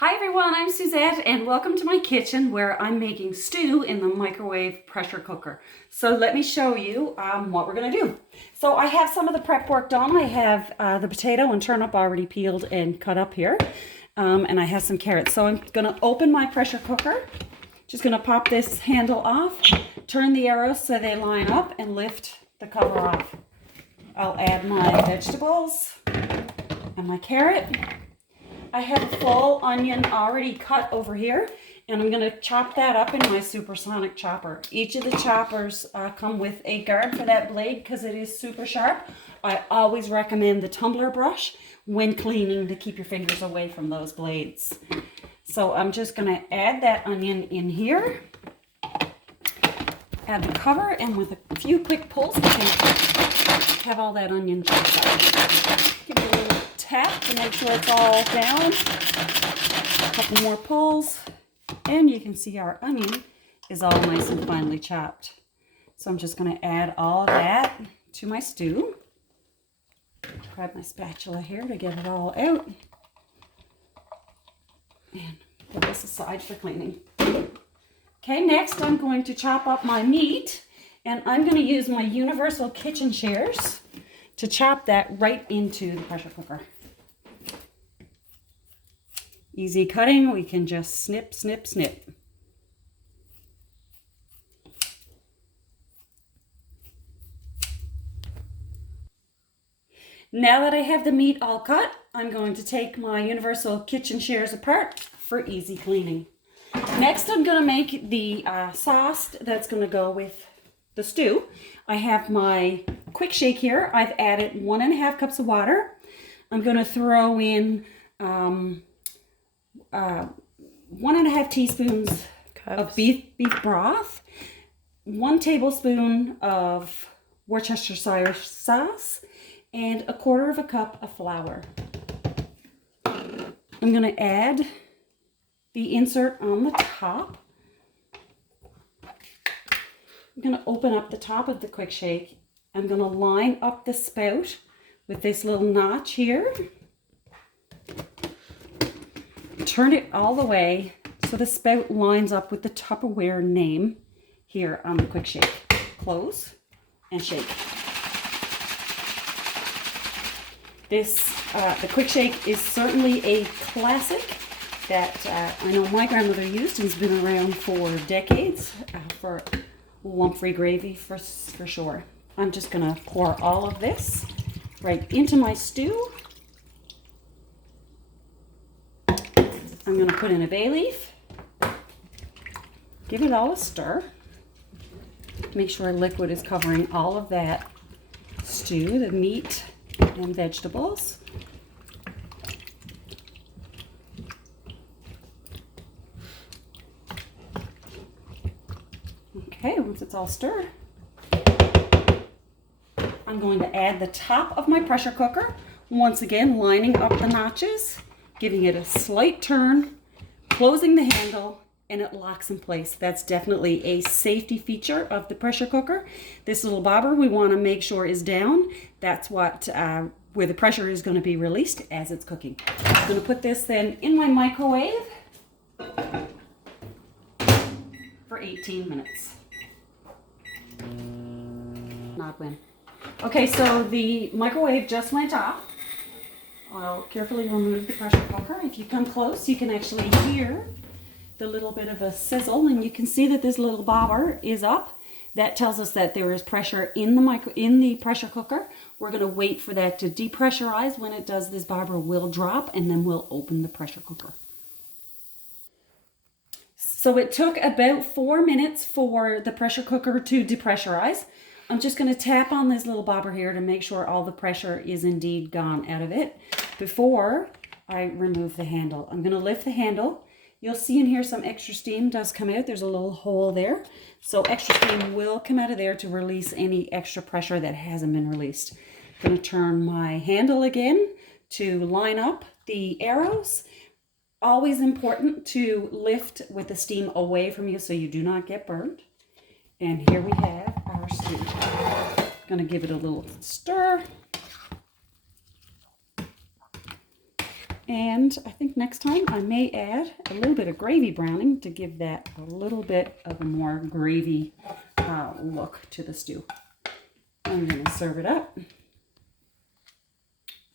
Hi everyone, I'm Suzette and welcome to my kitchen where I'm making stew in the microwave pressure cooker. So let me show you what we're going to do. So I have some of the prep work done. I have the potato and turnip already peeled and cut up here. And I have some carrots. So I'm going to open my pressure cooker. Just going to pop this handle off, turn the arrows so they line up and lift the cover off. I'll add my vegetables and my carrot. I have a full onion already cut over here, and I'm going to chop that up in my supersonic chopper. Each of the choppers come with a guard for that blade because it is super sharp. I always recommend the tumbler brush when cleaning to keep your fingers away from those blades. So I'm just going to add that onion in here, add the cover, and with a few quick pulls, we can have all that onion chopped up. Give it a little tap to make sure it's all down. A couple more pulls, and you can see our onion is all nice and finely chopped. So I'm just going to add all of that to my stew. Grab my spatula here to get it all out. And put this aside for cleaning. Okay, next I'm going to chop up my meat, and I'm going to use my universal kitchen shears to chop that right into the pressure cooker. Easy cutting, we can just snip, snip, snip. Now that I have the meat all cut, I'm going to take my universal kitchen shears apart for easy cleaning. Next, I'm going to make the sauce that's going to go with the stew. I have my quick shake here. I've added 1.5 cups of water. I'm going to throw in 1.5 teaspoons of beef broth, 1 tablespoon of Worcestershire sauce, and 1/4 cup of flour. I'm going to add the insert on the top. I'm going to open up the top of the quick shake. I'm going to line up the spout with this little notch here. Turn it all the way so the spout lines up with the Tupperware name here on the quick shake. Close and shake. The quick shake is certainly a classic that I know my grandmother used and has been around for decades for lump-free gravy for sure. I'm just going to pour all of this right into my stew. I'm going to put in a bay leaf. Give it all a stir. Make sure liquid is covering all of that stew, the meat and vegetables. Okay, once it's all stirred, I'm going to add the top of my pressure cooker, once again lining up the notches, giving it a slight turn, closing the handle, and it locks in place. That's definitely a safety feature of the pressure cooker. This little bobber we want to make sure is down. That's what where the pressure is going to be released as it's cooking. I'm going to put this then in my microwave for 18 minutes. Not when. Okay, so the microwave just went off. I'll carefully remove the pressure cooker. If you come close, you can actually hear the little bit of a sizzle, and you can see that this little bobber is up. That tells us that there is pressure in the pressure cooker. We're going to wait for that to depressurize. When it does, this bobber will drop, and then we'll open the pressure cooker. So it took about 4 minutes for the pressure cooker to depressurize. I'm just going to tap on this little bobber here to make sure all the pressure is indeed gone out of it before I remove the handle. I'm going to lift the handle. You'll see in here some extra steam does come out. There's a little hole there. So extra steam will come out of there to release any extra pressure that hasn't been released. I'm going to turn my handle again to line up the arrows. Always important to lift with the steam away from you so you do not get burned. And here we have our stew. Going to give it a little stir. And I think next time I may add a little bit of gravy browning to give that a little bit of a more gravy look to the stew. I'm going to serve it up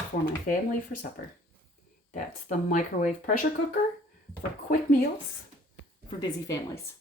for my family for supper. That's the microwave pressure cooker for quick meals for busy families.